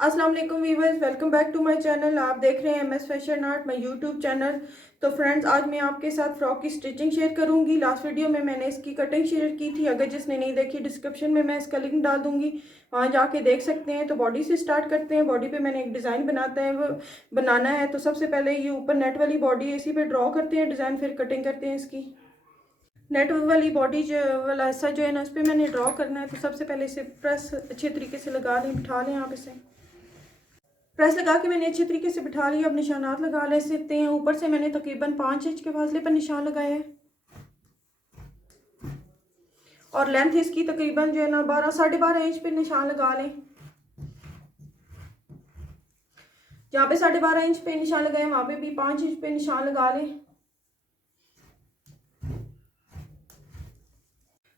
अस्सलाम वालेकुम viewers, welcome back to my channel. आप देख रहे हैं MS fashion art, my YouTube channel. तो फ्रेंड्स, आज मैं आपके साथ फ्रॉक की स्टिचिंग शेयर करूंगी। लास्ट वीडियो में मैंने इसकी कटिंग शेयर की थी। अगर जिसने नहीं देखी, डिस्क्रिप्शन में मैं इसका लिंक डाल दूंगी, वहां जाके देख सकते हैं। तो बॉडी से स्टार्ट करते हैं। बॉडी पे मैंने एक डिज़ाइन बनाना है। तो सबसे पहले ये ऊपर नेट वाली बॉडी इसी पे ड्रॉ करते हैं डिज़ाइन, फिर कटिंग करते हैं इसकी। नेट वाली बॉडी जो वाला हिस्सा जो है ना, उस पर मैंने ड्रॉ करना है। तो सबसे पहले इसे प्रेस अच्छे तरीके से लगा लें, बिठा लें। आप इसे प्रेस लगा के मैंने अच्छे तरीके से बिठा लिया। अब निशानात लगा ले सकते हैं। ऊपर से मैंने तकरीबन 5 इंच के फासले पर निशान लगाया है और लेंथ इसकी तकरीबन जो है ना 12-12.5 इंच पे निशान लगा लें। जहाँ पे 12.5 इंच पे निशान लगाए वहां पे भी 5 इंच पे निशान लगा लें।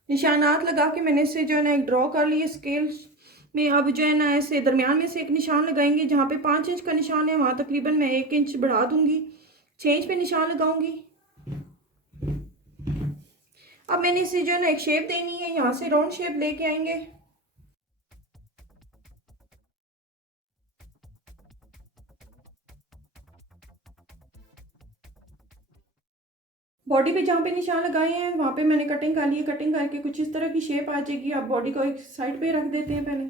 निशानात लगा के मैंने इसे जो है ना एक ड्रॉ कर लिया स्केल में। अब जो है ना ऐसे दरमियान में से एक निशान लगाएंगे। जहाँ पे 5 इंच का निशान है वहां तकरीबन मैं 1 इंच बढ़ा दूंगी, 6 इंच पे निशान लगाऊंगी। अब मैंने इसे जो है ना एक शेप देनी है। यहाँ से राउंड शेप लेके आएंगे। बॉडी पे जहाँ पे निशान लगाए हैं वहाँ पे मैंने कटिंग कर ली है। कटिंग करके कुछ इस तरह की शेप आ जाएगी। आप बॉडी को एक साइड पे रख देते हैं। पहले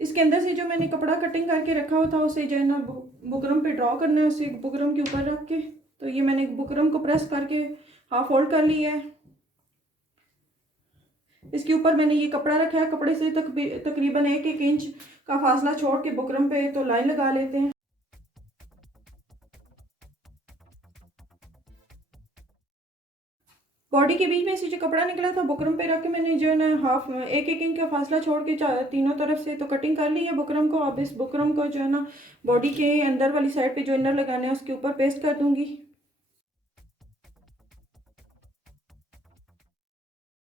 इसके अंदर से जो मैंने कपड़ा कटिंग करके रखा हुआ था उसे जो है ना बुकरम पे ड्रॉ करना है। उसे बुकरम के ऊपर रख के, तो ये मैंने बुकरम को प्रेस करके हाफ फोल्ड कर लिया है। इसके ऊपर मैंने ये कपड़ा रखा है। कपड़े से तकरीबन 1-1 इंच का फासला छोड़ के बुकरम पे तो लाइन लगा लेते हैं। बॉडी के बीच में से जो कपड़ा निकला था बुकरम पे रख के मैंने जो है ना 1-1 इंच का फासला छोड़ के तीनों तरफ से तो कटिंग कर ली है बुकरम को। अब इस बुकरम को जो है ना बॉडी के अंदर वाली साइड पे जो इनर लगाना है उसके ऊपर पेस्ट कर दूंगी।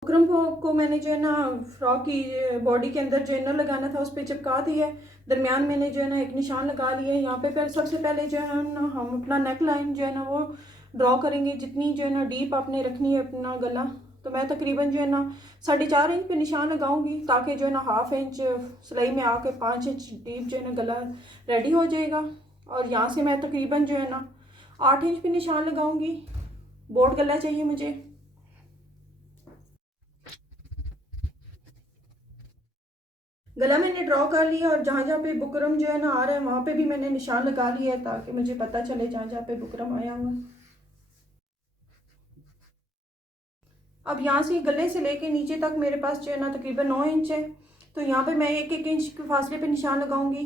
बुकरम को मैंने जो है ना फ्रॉक की बॉडी के अंदर जो इनर लगाना था उस पर चिपका दिया है। दरमियान मैंने जो है ना एक निशान लगा लिया है। यहाँ पे फिर सबसे पहले जो है ना हम अपना नेक लाइन जो है ना वो ड्रॉ करेंगे। जितनी जो है ना डीप आपने रखनी है अपना गला, तो मैं तकरीबन जो है ना 4.5 इंच पे निशान लगाऊंगी, ताकि जो है ना 1/2 इंच सिलाई में आके 5 इंच डीप जो है ना गला रेडी हो जाएगा। और यहाँ से मैं तकरीबन जो है ना 8 इंच पे निशान लगाऊंगी। बोर्ड गला चाहिए मुझे। गला मैंने ड्रॉ कर लिया और जहाँ जहाँ पे बुकरम जो है ना आ रहा है वहाँ पे भी मैंने निशान लगा लिया है, ताकि मुझे पता चले जहाँ जहाँ पे बुकरम आया हुआ। अब यहाँ से गले से लेके नीचे तक मेरे पास जो है ना तकरीबन 9 इंच है। तो यहाँ पे मैं 1-1 इंच के फासले पे निशान लगाऊंगी।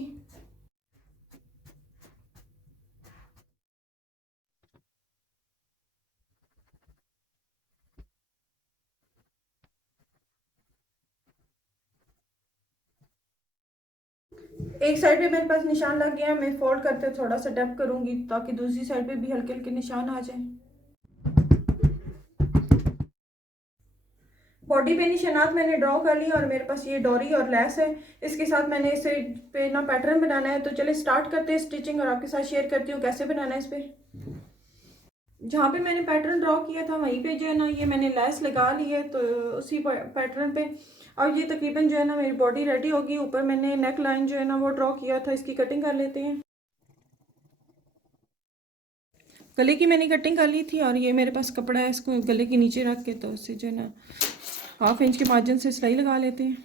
एक साइड पे मेरे पास निशान लग गया है। मैं फोल्ड करते थोड़ा सा डैप करूंगी ताकि दूसरी साइड पे भी हल्के हल्के निशान आ जाए। बॉडी पे निशानात मैंने ड्रॉ कर लिया और मेरे पास ये डोरी और लेस है। इसके साथ मैंने इसे पे ना पैटर्न बनाना है। तो चले स्टार्ट करते हैं स्टिचिंग और आपके साथ शेयर करती हूँ कैसे बनाना है इस पे। जहाँ पे मैंने पैटर्न ड्रॉ किया था वहीं पे जो है ना ये मैंने लेस लगा ली है। तो उसी पैटर्न पे अब ये तकरीबन जो है ना मेरी बॉडी रेडी होगी। ऊपर मैंने नेक लाइन जो है ना वो ड्रॉ किया था, इसकी कटिंग कर लेते हैं। गले की मैंने कटिंग कर ली थी और ये मेरे पास कपड़ा है, इसको गले के नीचे रख के तो उससे जो है ना 1/2 इंच के मार्जिन से सिलाई लगा लेते हैं।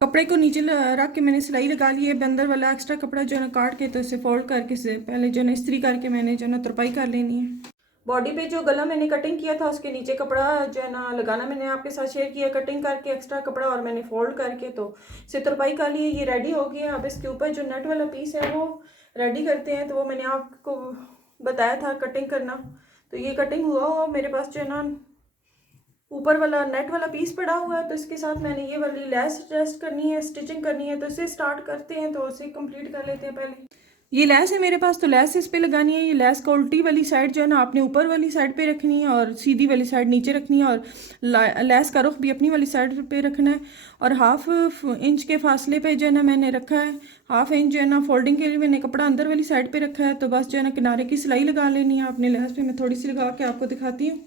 कपड़े को नीचे रख के मैंने सिलाई लगा ली है। अंदर वाला एक्स्ट्रा कपड़ा जो है ना काट के तो इसे फोल्ड करके से पहले जो है ना इस्त्री करके मैंने जो है ना तुरपाई कर लेनी है। बॉडी पे जो गला मैंने कटिंग किया था उसके नीचे कपड़ा जो है ना लगाना मैंने आपके साथ शेयर किया। कटिंग करके एक्स्ट्रा कपड़ा और मैंने फोल्ड करके तो इसे तुरपाई कर ली है। ये रेडी हो गया। अब इसके ऊपर जो नेट वाला पीस है वो रेडी करते हैं। तो वो मैंने आपको बताया था कटिंग करना। तो ये कटिंग हुआ मेरे पास जो है ना ऊपर वाला नेट वाला पीस पड़ा हुआ है। तो इसके साथ मैंने ये वाली लेस एडजस्ट करनी है, स्टिचिंग करनी है। तो इसे स्टार्ट करते हैं, तो इसे कंप्लीट कर लेते हैं पहले। ये लैस है मेरे पास, तो लैस इस पे लगानी है। ये लैस का उल्टी वाली साइड जो है ना आपने ऊपर वाली साइड पे रखनी है और सीधी वाली साइड नीचे रखनी है, और लैस का रुख भी अपनी वाली साइड पे रखना है। और 1/2 इंच के फासले पे जो है ना मैंने रखा है। 1/2 इंच जो है ना फोल्डिंग के लिए मैंने कपड़ा अंदर वाली साइड पे रखा है। तो बस जो है ना किनारे की सिलाई लगा लेनी है आपने लैस पे। मैं थोड़ी सी लगा के आपको दिखाती हूँ।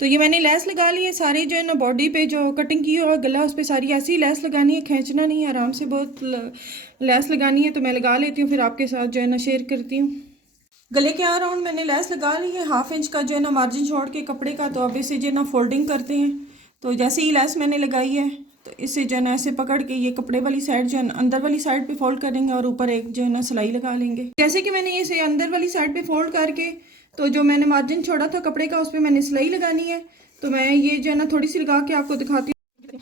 तो ये मैंने लेस लगा ली है सारी जो है ना बॉडी पे जो कटिंग की और गला उस पर सारी ऐसी लेस लगानी है, खींचना नहीं है, आराम से बहुत लेस लगानी है। तो मैं लगा लेती हूँ, फिर आपके साथ जो है ना शेयर करती हूँ। गले के अराउंड मैंने लेस लगा ली है 1/2 इंच का जो है ना मार्जिन छोड़ के कपड़े का। तो अब इसे जो है ना फोल्डिंग करते हैं। तो जैसे ही लेस मैंने लगाई है तो इसे जो है ना ऐसे पकड़ के ये कपड़े वाली साइड जो है ना अंदर वाली साइड पे फोल्ड करेंगे और ऊपर एक जो है ना सिलाई लगा लेंगे। जैसे कि मैंने इसे अंदर वाली साइड पे फोल्ड करके, तो जो मैंने मार्जिन छोड़ा था कपड़े का उस पर मैंने सिलाई लगानी है। तो मैं ये जो है ना थोड़ी सी लगा के आपको दिखाती हूँ।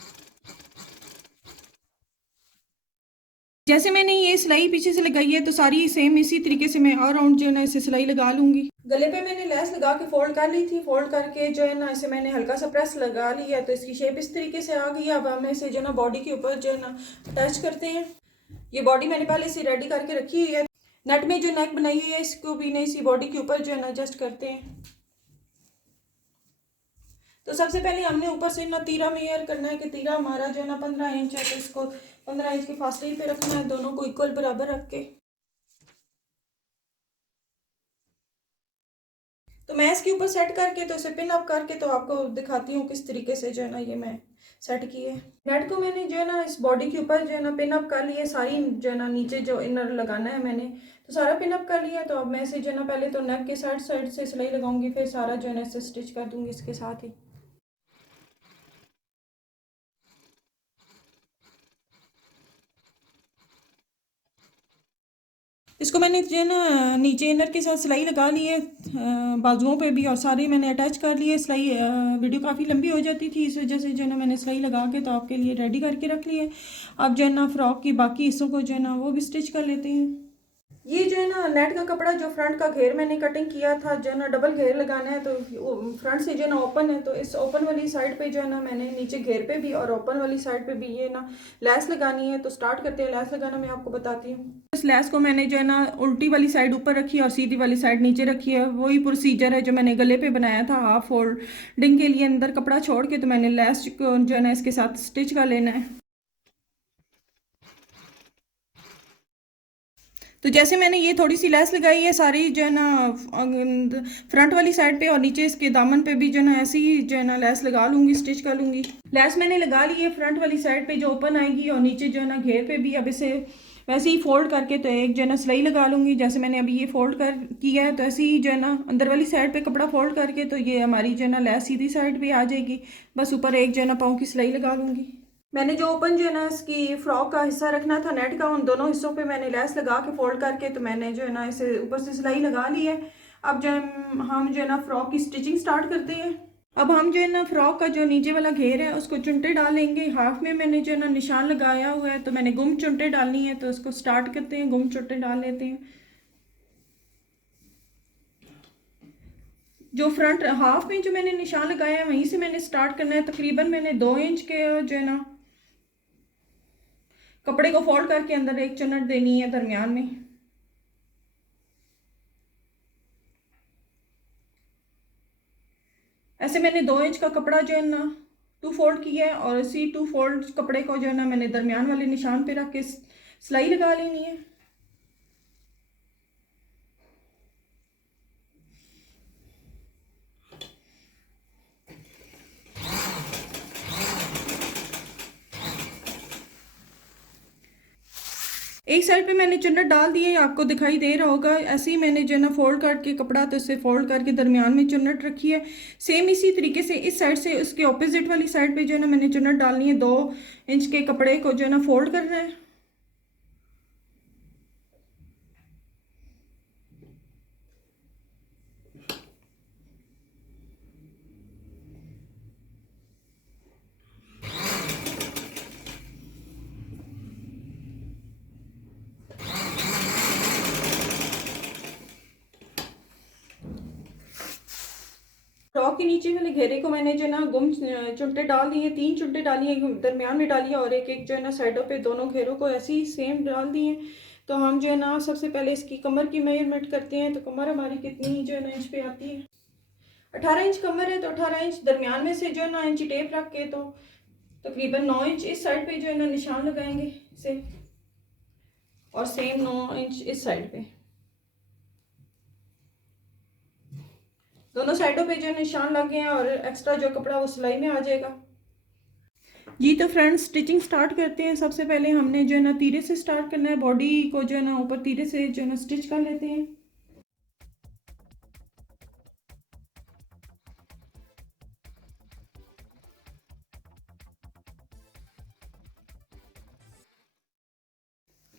जैसे मैंने ये सिलाई पीछे से लगाई है तो सारी सेम इसी तरीके से मैं और राउंड जो है ना इसे सिलाई लगा लूंगी। गले पे मैंने लेस लगा के फोल्ड कर ली थी। फोल्ड करके जो है ना इसे मैंने हल्का सा प्रेस लगा लिया है, तो इसकी शेप इस तरीके से आ गई है। अब हम इसे जो है ना बॉडी के ऊपर जो है ना अटैच करते हैं। ये बॉडी मैंने पहले से रेडी करके रखी हुई है। नेट में जो नेक बनाई हुई है इसको भी नहीं इसी बॉडी के ऊपर जो है ना एडजस्ट करते हैं। तो सबसे पहले हमने ऊपर से ना तीरा मेयर करना है कि तीरा हमारा जो है ना 15 इंच है, तो इसको 15 इंच के फासले पे रखना है, दोनों को इक्वल बराबर रख के। तो मैं इसके ऊपर सेट करके तो इसे पिन अप करके तो आपको दिखाती हूँ किस तरीके से जो है ना ये मैं सेट की है। नेट को मैंने जो है ना इस बॉडी के ऊपर जो है ना पिन अप कर लिया। सारी जो है ना नीचे जो इनर लगाना है मैंने तो सारा पिन अप कर लिया। तो अब मैं इसे जो है ना पहले तो नेक के साइड साइड से सिलाई लगाऊंगी, फिर सारा जो है ना इसे स्टिच कर दूंगी इसके साथ ही। इसको मैंने जो है ना नीचे इनर के साथ सिलाई लगा ली है, बाजुओं पे भी, और सारे मैंने अटैच कर लिए सिलाई। वीडियो काफ़ी लंबी हो जाती थी, इस वजह से जो है ना मैंने सिलाई लगा के तो आपके लिए रेडी करके रख ली है। अब जो है ना फ्रॉक की बाकी हिस्सों को जो है ना वो भी स्टिच कर लेते हैं। ये जो है ना नेट का कपड़ा जो फ्रंट का घेर मैंने कटिंग किया था, जो है ना डबल घेर लगाना है। तो फ्रंट से जो है ना ओपन है, तो इस ओपन वाली साइड पे जो है ना मैंने नीचे घेर पे भी और ओपन वाली साइड पे भी ये ना लैस लगानी है। तो स्टार्ट करते हैं। लैस लगाना मैं आपको बताती हूँ। इस लैस को मैंने जो है ना उल्टी वाली साइड ऊपर रखी है और सीधी वाली साइड नीचे रखी है। वही प्रोसीजर है जो मैंने गले पे बनाया था। हाफ फोल्डिंग के लिए अंदर कपड़ा छोड़ के तो मैंने लैस को जो है ना इसके साथ स्टिच कर लेना है। तो जैसे मैंने ये थोड़ी सी लेस लगाई है सारी जो है ना फ्रंट वाली साइड पे, और नीचे इसके दामन पे भी जो है ना ऐसी ही जो है ना लेस लगा लूँगी, स्टिच कर लूँगी। लेस मैंने लगा ली है फ्रंट वाली साइड पे जो ओपन आएगी, और नीचे जो है ना घेर पे भी। अब इसे वैसे ही फोल्ड करके तो एक जो है ना सिलाई लगा लूँगी। जैसे मैंने अभी ये फोल्ड कर किया है, तो ऐसे ही जो है ना अंदर वाली साइड पे कपड़ा फोल्ड करके तो ये हमारी जो है ना लेस सीधी साइड पे आ जाएगी। बस ऊपर एक जो है ना पाँव की सिलाई लगा लूँगी। मैंने जो ओपन जो है ना इसकी फ्रॉक का हिस्सा रखना था नेट का, उन दोनों हिस्सों पे मैंने लेस लगा के फोल्ड करके तो मैंने जो है ना इसे ऊपर से सिलाई लगा ली है। अब जो है हम जो है ना फ्रॉक की स्टिचिंग स्टार्ट करते हैं। अब हम जो है ना फ्रॉक का जो नीचे वाला घेर है उसको चुनटे डालेंगे। हाफ में मैंने जो है ना निशान लगाया हुआ है, तो मैंने गुम चुनटे डालनी है। तो उसको स्टार्ट करते हैं, गुम चुनटे डाल लेते हैं। जो फ्रंट हाफ में जो मैंने निशान लगाया है वहीं से मैंने स्टार्ट करना है। तकरीबन मैंने 2 इंच के जो है ना कपड़े को फोल्ड करके अंदर एक चुनट देनी है दरमियान में। ऐसे मैंने 2 इंच का कपड़ा जो है ना 2 फोल्ड किया है, और इसी 2 फोल्ड कपड़े को जो है ना मैंने दरमियान वाले निशान पे रख के सिलाई लगा लेनी है। एक साइड पे मैंने चुन्नट डाल दी है, आपको दिखाई दे रहा होगा। ऐसे ही मैंने जो है ना फोल्ड करके कपड़ा तो इसे फोल्ड करके दरमियान में चुन्नट रखी है। सेम इसी तरीके से इस साइड से उसके ऑपोजिट वाली साइड पे जो है ना मैंने चुन्नट डालनी है। 2 इंच के कपड़े को जो है ना फोल्ड करना है। फ्रॉक के नीचे वाले घेरे को मैंने जो है ना गुम चुनटे डाल दिए, 3 चुनटे डाली है, दरमियान में डाली है और एक एक जो है ना साइडों पे दोनों घेरों को ऐसे ही सेम डाल दिए। तो हम जो है ना सबसे पहले इसकी कमर की मेजरमेंट करते हैं। तो कमर हमारी कितनी जो है ना इंच पे आती है, 18 इंच कमर है, तो 18 इंच दरमियान में से जो है ना इंची टेप रख के तो तकरीबन 9 इंच इस साइड पे जो है ना निशान लगाएंगे इसे, और सेम 9 इंच इस साइड पे, दोनों साइडों पे जो है निशान लग गए हैं और एक्स्ट्रा जो कपड़ा वो सिलाई में आ जाएगा। जी तो फ्रेंड्स स्टिचिंग स्टार्ट करते हैं। सबसे पहले हमने जो है ना तीरे से स्टार्ट करना है, बॉडी को जो है ना ऊपर तीरे से जो है ना स्टिच कर लेते हैं।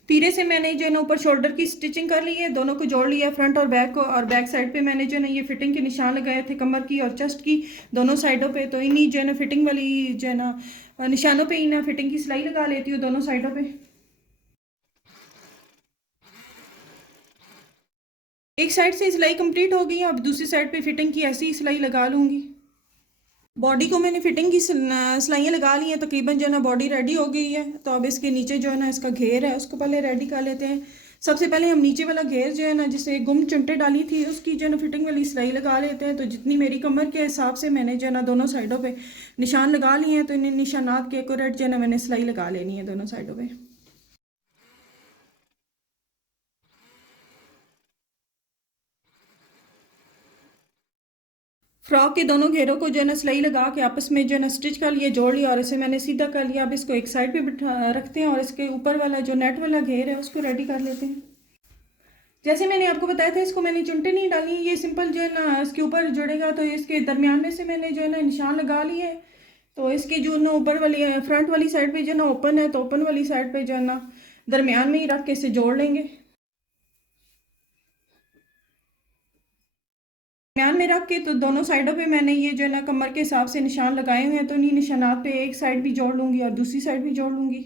तीरे से मैंने जो है ना ऊपर शोल्डर की स्टिचिंग कर ली है, दोनों को जोड़ लिया फ्रंट और बैक को, और बैक साइड पे मैंने जो है ना ये फिटिंग के निशान लगाए थे कमर की और चेस्ट की दोनों साइडों पे। तो इन्हीं जो है ना फिटिंग वाली जो है ना निशानों पे ही ना फिटिंग की सिलाई लगा लेती हूँ दोनों साइडों पे। एक साइड से सिलाई कंप्लीट हो गई, अब दूसरी साइड पे फिटिंग की ऐसी ही सिलाई लगा लूँगी। बॉडी को मैंने फिटिंग की सिलाइयाँ लगा ली हैं, तकरीबन जो है ना बॉडी रेडी हो गई है। तो अब इसके नीचे जो है ना इसका घेर है उसको पहले रेडी कर लेते हैं। सबसे पहले हम नीचे वाला घेर जो है ना जिसे गुम चुनटे डाली थी उसकी जो है ना फिटिंग वाली सिलाई लगा लेते हैं। तो जितनी मेरी कमर के हिसाब से मैंने जो है ना दोनों साइडों पे निशान लगा लिए हैं, तो इन निशानात के एक्यूरेट जो है ना मैंने सिलाई लगा लेनी है दोनों साइडों पर। फ्रॉक के दोनों घेरों को जो है ना सिलाई लगा के आपस में जो है ना स्टिच कर लिया, जोड़ लिया और इसे मैंने सीधा कर लिया। अब इसको एक साइड पे बिठा रखते हैं और इसके ऊपर वाला जो नेट वाला घेर है उसको रेडी कर लेते हैं। जैसे मैंने आपको बताया था इसको मैंने चुनटे नहीं डाली, ये सिंपल जो है ना इसके ऊपर जुड़ेगा। तो इसके दरमियान में से मैंने जो है ना निशान लगा लिए है। तो इसके जो ना ऊपर वाली फ्रंट वाली साइड पे जो है ना ओपन है, तो ओपन वाली साइड पे जो है ना दरमियान में ही रख के इसे जोड़ लेंगे। दरमियान में रख के तो दोनों साइडों पे मैंने ये जो है ना कमर के हिसाब से निशान लगाए हुए हैं। तो इन्हीं निशानात पे एक साइड भी जोड़ लूँगी और दूसरी साइड भी जोड़ लूँगी।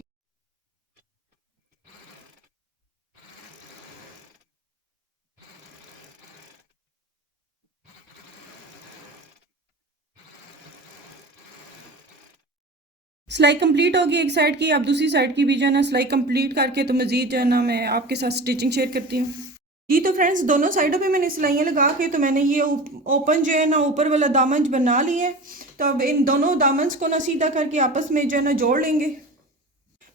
सिलाई कंप्लीट होगी एक साइड की, अब दूसरी साइड की भी जो है ना सिलाई कंप्लीट करके तो मज़ीद जो है ना मैं आपके साथ स्टिचिंग शेयर करती हूँ। जी तो फ्रेंड्स दोनों साइडों पे मैंने सिलाइयाँ लगा के तो मैंने ये ओपन जो है ना ऊपर वाला दामन बना लिया है। तो अब इन दोनों दामन्स को ना सीधा करके आपस में जो है ना जोड़ लेंगे।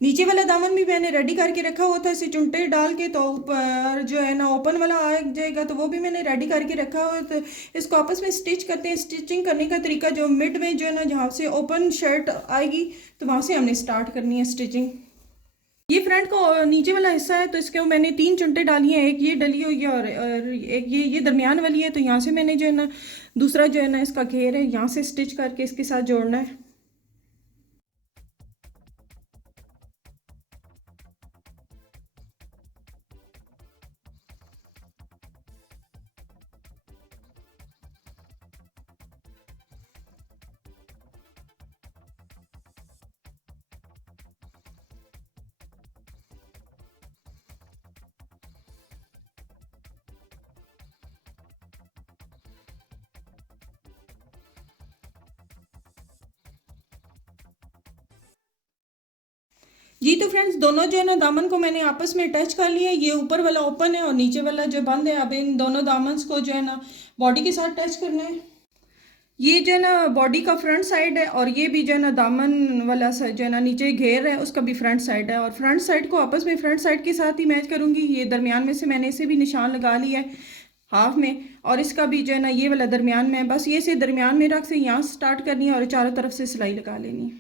नीचे वाला दामन भी मैंने रेडी करके रखा हुआ था इसे चुनटे डाल के, तो ऊपर जो है ना ओपन वाला आ जाएगा तो वो भी मैंने रेडी करके रखा हुआ है। तो इसको आपस में स्टिच करते हैं। स्टिचिंग करने का तरीका जो मिड में जो है ना जहाँ से ओपन शर्ट आएगी तो वहाँ से हमने स्टार्ट करनी है स्टिचिंग। ये फ्रंट को नीचे वाला हिस्सा है तो इसके मैंने 3 चुनटे डाली हैं, एक ये डली हुई है और एक ये दरमियान वाली है। तो यहाँ से मैंने जो है ना दूसरा जो है ना इसका घेर है यहाँ से स्टिच करके इसके साथ जोड़ना है। जी तो फ्रेंड्स दोनों जो है ना दामन को मैंने आपस में टच कर लिया। ये ऊपर वाला ओपन है और नीचे वाला जो बंद है। अब इन दोनों दामन को जो है ना बॉडी के साथ टच करना है। ये जो है ना बॉडी का फ्रंट साइड है और ये भी जो है ना दामन वाला जो है ना नीचे घेर है उसका भी फ्रंट साइड है। और फ्रंट साइड को आपस में फ्रंट साइड के साथ ही मैच करूँगी। ये दरमियान में से मैंने इसे भी निशान लगा लिया है हाफ में, और इसका भी जो है ना ये वाला दरमियान में है। बस ये से दरमियान में रख से यहाँ स्टार्ट करनी है और चारों तरफ से सिलाई लगा लेनी है।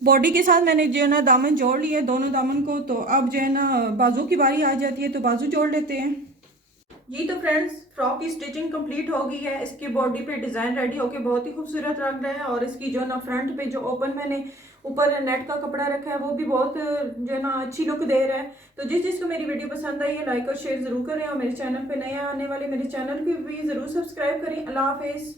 बॉडी के साथ मैंने जो है ना दामन जोड़ लिए दोनों दामन को। तो अब जो है ना बाजू की बारी आ जाती है तो बाजू जोड़ लेते हैं। जी तो फ्रेंड्स, फ्रॉक की स्टिचिंग कंप्लीट हो गई है। इसकी बॉडी पे डिज़ाइन रेडी होके बहुत ही खूबसूरत लग रहा है और इसकी जो ना फ्रंट पे जो ओपन मैंने ऊपर नेट का कपड़ा रखा है वो भी बहुत जो है ना अच्छी लुक दे रहा है। तो जिस जिसको मेरी वीडियो पसंद आई है लाइक और शेयर ज़रूर करें और मेरे चैनल पे नए आने वाले मेरे चैनल को भी ज़रूर सब्सक्राइब करें। अल्लाह हाफिज़।